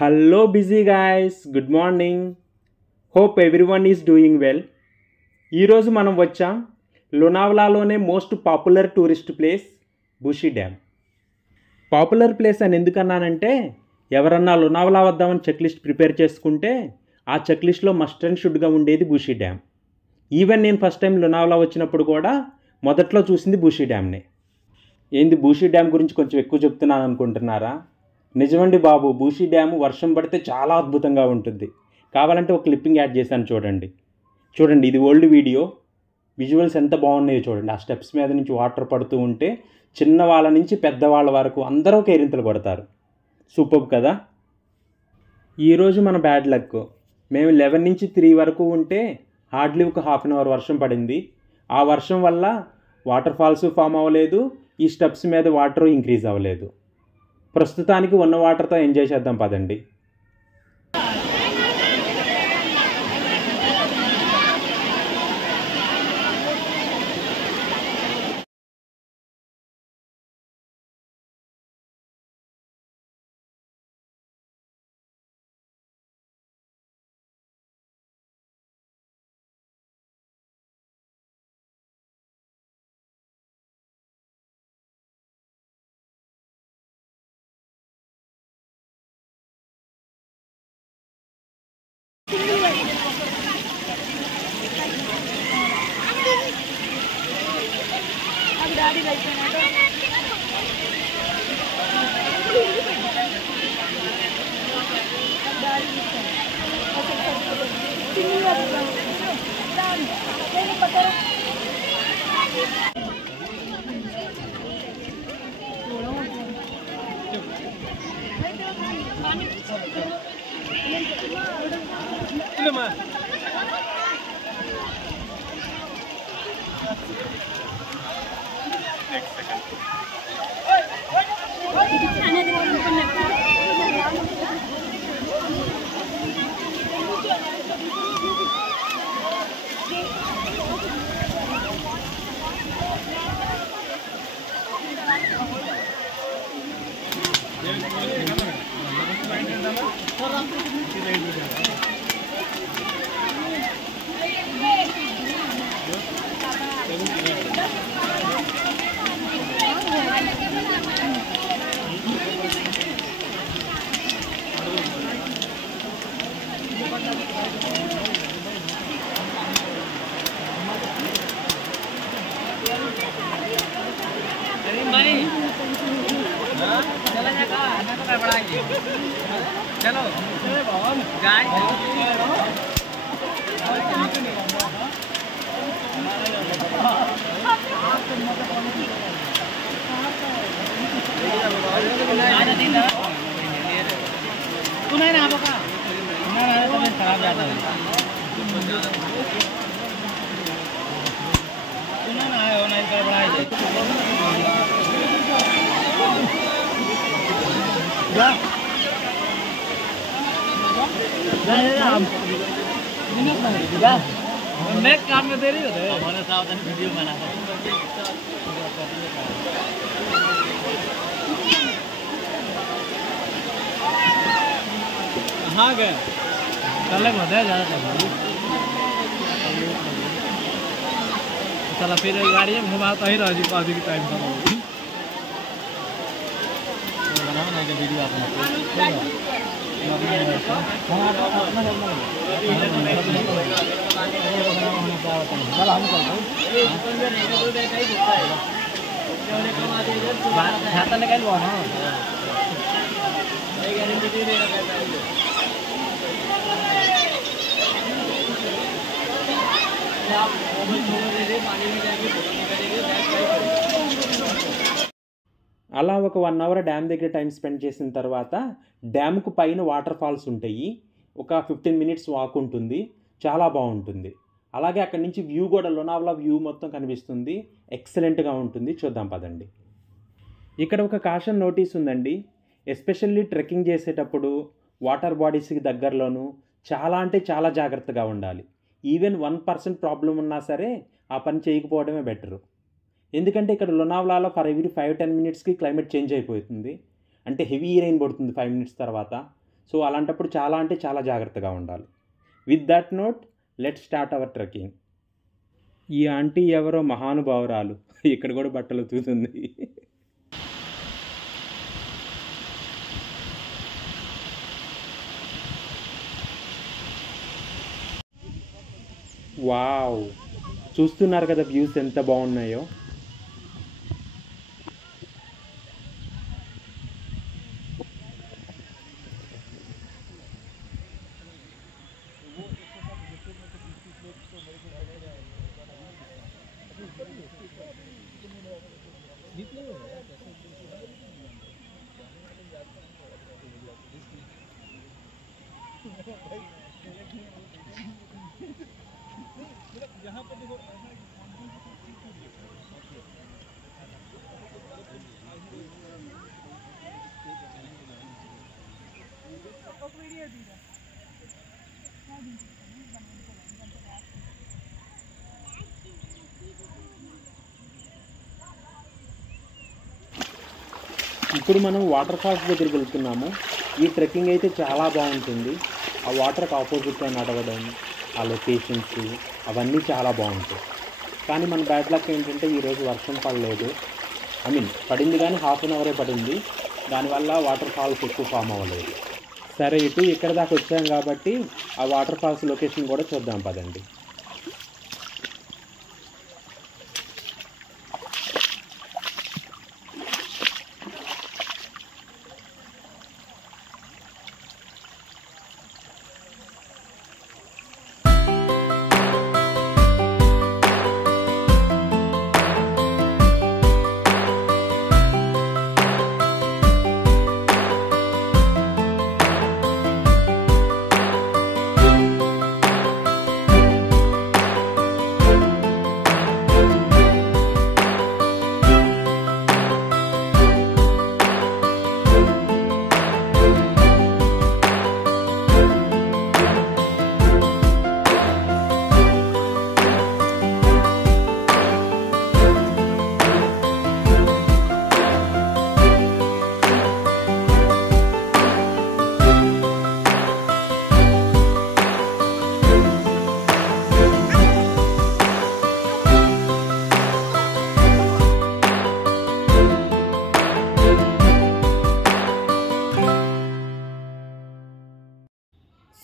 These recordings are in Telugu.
Hello, busy guys. Good morning. Hope everyone is doing well. ఈరోజు మనం వచ్చాం లోనావలాలోనే most popular tourist place Bushi dam. Popular place అని ఎందుకన్నానంటే ఎవరన్నా లోనావలా వద్దామని చెక్ లిస్ట్ ప్రిపేర్ చేసుకుంటే ఆ చెక్ లిస్ట్లో మస్ట్ అండ్ షుడ్గా ఉండేది బుషి డ్యామ్. ఈవెన్ నేను ఫస్ట్ టైం లోనావలా వచ్చినప్పుడు కూడా మొదట్లో చూసింది బుషి డ్యామ్నే. ఏంది బుషి డ్యామ్ గురించి కొంచెం ఎక్కువ చెప్తున్నాను అనుకుంటున్నారా? నిజమండి బాబు, బుషి డ్యాము వర్షం పడితే చాలా అద్భుతంగా ఉంటుంది. కావాలంటే ఒక క్లిప్పింగ్ యాడ్ చేశాను చూడండి. ఇది ఓల్డ్ వీడియో. విజువల్స్ ఎంత బాగున్నాయో చూడండి. ఆ స్టెప్స్ మీద నుంచి వాటర్ పడుతూ ఉంటే చిన్నవాళ్ళ నుంచి పెద్దవాళ్ళ వరకు అందరూ కేరింతలు కొడతారు. సూపర్ కదా. ఈరోజు మన బ్యాడ్ లక్, మేము 11 నుంచి 3 వరకు ఉంటే హార్డ్లీ ఒక హాఫ్ అన్ అవర్ వర్షం పడింది. ఆ వర్షం వల్ల వాటర్ ఫాల్స్ ఫామ్ అవ్వలేదు, ఈ స్టెప్స్ మీద వాటర్ ఇంక్రీజ్ అవ్వలేదు. ప్రస్తుతానికి ఉన్న వాటర్తో ఎంజాయ్ చేద్దాం పదండి. चलो गाय तू नहीं ना का ना तो खराब जाता है तू ना आए हो नहीं कर बढ़ाई मैं काम में दे रही होते हमारे साथ वीडियो बना हाँ गए कल होता है ज़्यादा चला फिर गाड़ी में घुमाता ही रहा जी पासी की टाइम बनाओ ना वीडियो आपने खाता निकाल అలా ఒక 1 అవర్ డ్యామ్ దగ్గర టైం స్పెండ్ చేసిన తర్వాత డ్యామ్కు పైన వాటర్ ఫాల్స్ ఉంటాయి. ఒక 15 మినిట్స్ వాక్ ఉంటుంది, చాలా బాగుంటుంది. అలాగే అక్కడి నుంచి వ్యూ కూడా లోనావలా వ్యూ మొత్తం కనిపిస్తుంది, ఎక్సలెంట్గా ఉంటుంది. చూద్దాం పదండి. ఇక్కడ ఒక కాషన్ నోటీస్ ఉందండి. ఎస్పెషల్లీ ట్రెక్కింగ్ చేసేటప్పుడు వాటర్ బాడీస్కి దగ్గరలోనూ చాలా అంటే చాలా జాగ్రత్తగా ఉండాలి. ఈవెన్ 1% ప్రాబ్లం ఉన్నా సరే ఆ పని చేయకపోవడమే బెటరు. ఎందుకంటే ఇక్కడ లోనావలాలో ఫర్ ఎవ్రీ 5-10 మినిట్స్కి క్లైమేట్ చేంజ్ అయిపోతుంది. అంటే హెవీ రెయిన్ పడుతుంది 5 మినిట్స్ తర్వాత. సో అలాంటప్పుడు చాలా అంటే చాలా జాగ్రత్తగా ఉండాలి. With that note let start our trekking. ఈ ఆంటీ ఎవరో మహానుభావురాలు, ఇక్కడ కూడా బట్టలు ఉతుకుతుంది. వావ్, చూస్తున్నారు కదా వ్యూస్ ఎంత బాగున్నాయో. ఇప్పుడు మనం వాటర్ ఫాల్స్ దగ్గరికి వెళ్తున్నాము. ఈ ట్రెక్కింగ్ అయితే చాలా బాగుంటుంది. ఆ వాటర్కి ఆపోజిట్గా నడవడం, ఆ లొకేషన్స్ అవన్నీ చాలా బాగుంటాయి. కానీ మన బ్యాడ్ లక్ ఏంటంటే ఈరోజు వర్షం పడలేదు. పడింది కానీ హాఫ్ అన్ అవరే పడింది. దానివల్ల వాటర్ ఫాల్స్ ఎక్కువ ఫామ్ అవ్వలేదు. సరే, ఇక్కడ దాకా వచ్చాం కాబట్టి ఆ వాటర్ ఫాల్స్ లొకేషన్ కూడా చూద్దాం పదండి.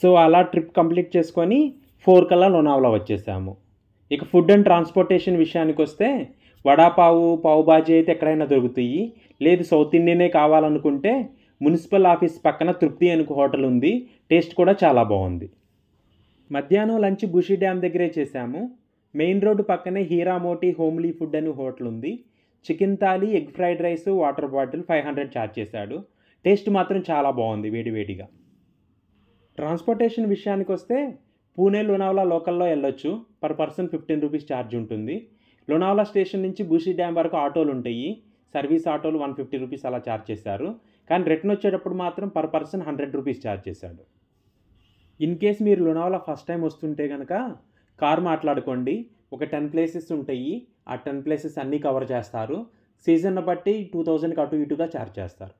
సో అలా ట్రిప్ కంప్లీట్ చేసుకొని 4 కల్లా లోనావలా వచ్చేసాము. ఇక ఫుడ్ అండ్ ట్రాన్స్పోర్టేషన్ విషయానికి వస్తే వడాపావు, పావు బాజీ అయితే ఎక్కడైనా దొరుకుతాయి. లేదు సౌత్ ఇండియనే కావాలనుకుంటే మున్సిపల్ ఆఫీస్ పక్కన తృప్తి అని హోటల్ ఉంది. టేస్ట్ కూడా చాలా బాగుంది. మధ్యాహ్నం లంచ్ బుషి డ్యామ్ దగ్గరే చేశాము. మెయిన్ రోడ్డు పక్కనే హీరామోటి హోమ్లీ ఫుడ్ అని హోటల్ ఉంది. Chicken thali, egg fried rice, water bottle 500 charge చేశాడు. టేస్ట్ మాత్రం చాలా బాగుంది వేడివేడిగా. ట్రాన్స్పోర్టేషన్ విషయానికి వస్తే పూణే లోనావలా లోకల్లో వెళ్ళొచ్చు. పర్ పర్సన్ 15 రూపీస్ ఛార్జ్ ఉంటుంది. లోనావలా స్టేషన్ నుంచి బుషి డ్యామ్ వరకు ఆటోలు ఉంటాయి. సర్వీస్ ఆటోలు 150 రూపీస్ అలా ఛార్జ్ చేశారు. కానీ రిటర్న్ వచ్చేటప్పుడు మాత్రం పర్ పర్సన్ 100 రూపీస్ ఛార్జ్ చేశాడు. ఇన్ కేస్ మీరు లోనావలా ఫస్ట్ టైం వస్తుంటే కనుక కార్ మాట్లాడుకోండి. ఒక 10 ప్లేసెస్ ఉంటాయి. ఆ 10 ప్లేసెస్ అన్నీ కవర్ చేస్తారు. సీజన్ బట్టి 2000కి అటు ఇటుగా ఛార్జ్ చేస్తారు.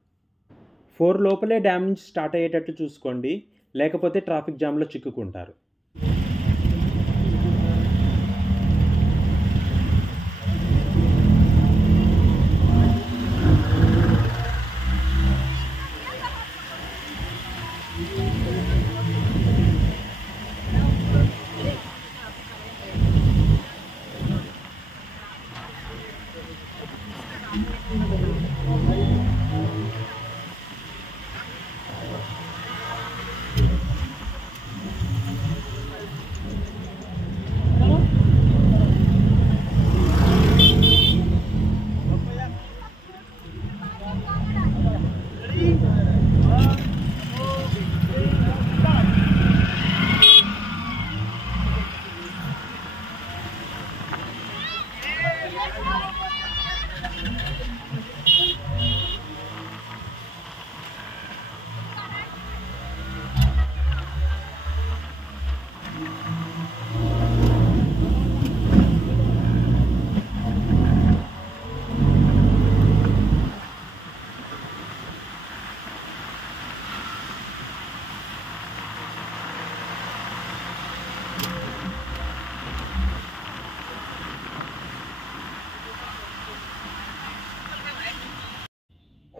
4 లోపలే డ్యామ్ నుంచి స్టార్ట్ అయ్యేటట్టు చూసుకోండి, లేకపోతే ట్రాఫిక్ జామ్లో చిక్కుకుంటారు.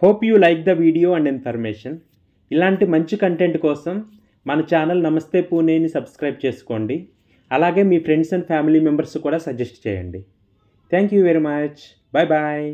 Hope you like the video and information. ఇలాంటి మంచి కంటెంట్ కోసం మన ఛానల్ నమస్తే పూణేని సబ్స్క్రైబ్ చేసుకోండి. అలాగే మీ ఫ్రెండ్స్ అండ్ ఫ్యామిలీ మెంబర్స్ కూడా సజెస్ట్ చేయండి. Thank you very much. Bye bye.